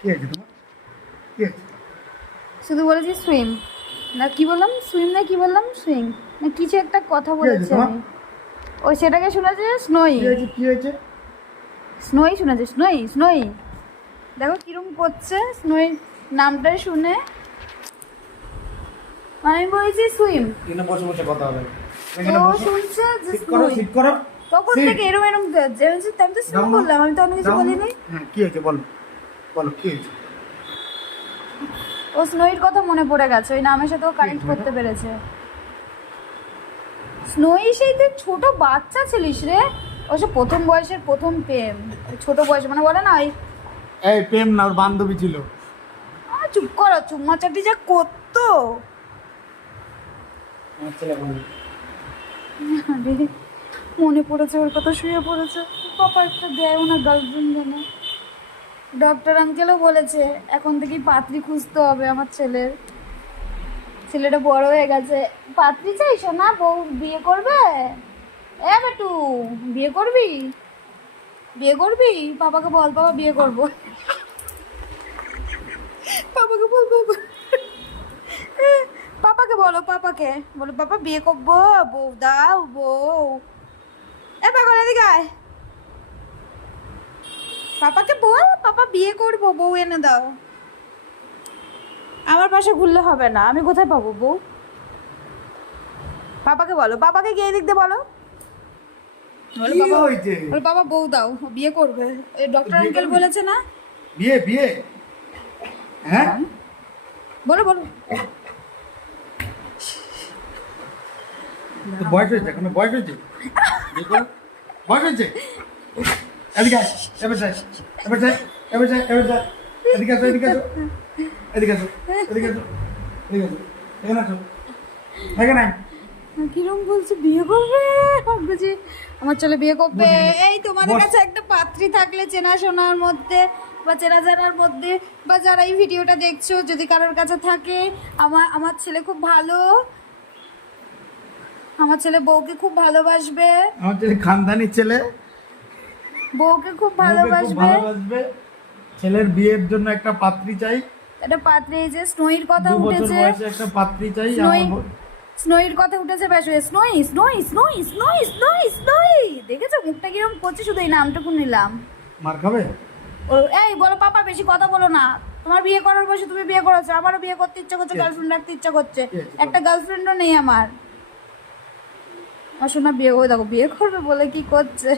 কি আছে তোমার? কি আছে? শুধু বলেছি সুইম, না কি বললাম সুইম, না কি বললাম সুইং, না কিছু একটা কথা বলেছি তোমার? আমি। ওই সেটাকে শুনেছে স্নোই। কি হয়েছে? কি হয়েছে? স্নোই শুনেছে, স্নোই স্নোই। দেখো কিরম করছে স্নোই নামটা শুনে। আমি বলেছি সুইম, এখানে বসে বসে কথা হবে। ও শুনছে যে ঠিক করো, স্নোই। ঠিক করো। তখন Sit. থেকে এরম এরম জেনেছি, আমি তো স্নো Down. বললাম, আমি তো অন্য কিছু Down. বলিনি। হ্যাঁ, কি হয়েছে বলো, বলো কি হয়েছে? ও স্নোইর কথা মনে পড়ে গেছে, ওই নামের সাথে ও কানেক্ট হয়েছে করতে পেরেছে। স্নোই সেই তুই ছোট বাচ্চা ছিলিস রে, ও সে প্রথম বয়সের প্রথম প্রেম, ওই ছোট বয়সে মানে বলে না ওই। এই প্রেম না, ওর বান্ধবী ছিল। চুপ করো, চুম্মাচাটি যা করতো। আমার ছেলে বন্ধু। আরে, মনে পড়েছে ওর কথা, শুয়ে পড়েছে। পাপা একটা দেয় না গার্লফ্রেন্ড যেন। ডক্টর আঙ্কেলও বলেছে এখন থেকেই পাত্রী খুঁজতে হবে আমার ছেলের। ছেলেটা বড় হয়ে গেছে, পাত্রী চাইছো না, বউ বিয়ে করবে? এ বেটু, বিয়ে করবি? বিয়ে করবি? পাপাকে বল, বাবা বিয়ে করবো। পাপাকে বল, বাবা। পাপাকে বলো, পাপাকে বলো, পাপা বিয়ে করবো, বউ দাও বউ। এ পাগল এদিকে আয়। পাপাকে বল, পাপা বিয়ে করবো, বউ এনে দাও। আমার পাশে ঘুরলে হবে না, আমি কোথায় পাবো বউ? পাপাকে বলো, পাপাকে গিয়ে দিক দিয়ে বলো। বলো কি বাবা, হয়েছে? বলো বাবা বউ দাও, ও বিয়ে করবে। এই ডক্টর বিয়ে আঙ্কেল করবি? বলেছে না। বিয়ে বিয়ে? হ্যাঁ, বলো বলো। তো বয়স হয়েছে, এখনো বয়স হয়েছে? বিয়ে করো? বয়স হয়েছে? এদিকে আয়, এবার যাই, এবার যাই, এবার যাই, এবার যাই। এদিকে আসো, এদিকে আসো, এদিকে আসো, এদিকে আসো, এদিকে আসো, এখানে আসো, এখানে আয়। কিরম বলছে বিয়ে করবে, ভাবছি আমার ছেলে বিয়ে করবে। বসে নে। এই তোমাদের বস। কাছে একটা পাত্রী থাকলে চেনাশোনার মধ্যে বা চেনা জানার মধ্যে, বা যারা এই ভিডিওটা দেখছো যদি কারোর কাছে থাকে, আমার ছেলে খুব ভালো, আমার ছেলে বউকে খুব ভালোবাসবে, আমার ছেলে খানদানি ছেলে, বউকে খুব বউকে খুব ভালোবাসবে। ভালোবাসবে। ছেলের বিয়ের জন্য একটা পাত্রী চাই। একটা পাত্রী, এই যে স্নোইর কথা 2 বছর উঠেছে। বয়সে একটা পাত্রী চাই। স্নোই, আমার স্নোইর কথা উঠেছে বেশ। স্নোই স্নোই স্নোই স্নোই স্নোই স্নোই, দেখেছো মুখটা কিরকম করছে, শুধু এই নামটুকু নিলাম। মার খাবে? এই বলো পাপা বেশি কথা বলো না, তোমার বিয়ে করার বয়সে তুমি বিয়ে করেছো, আমারও বিয়ে করতে ইচ্ছা করছে, কে? গার্লফ্রেন্ড রাখতে ইচ্ছা করছে। কে? একটা গার্লফ্রেন্ডও নেই আমার। আমার শোনা বিয়ে, ওই দেখো বিয়ে করবে বলে কি করছে।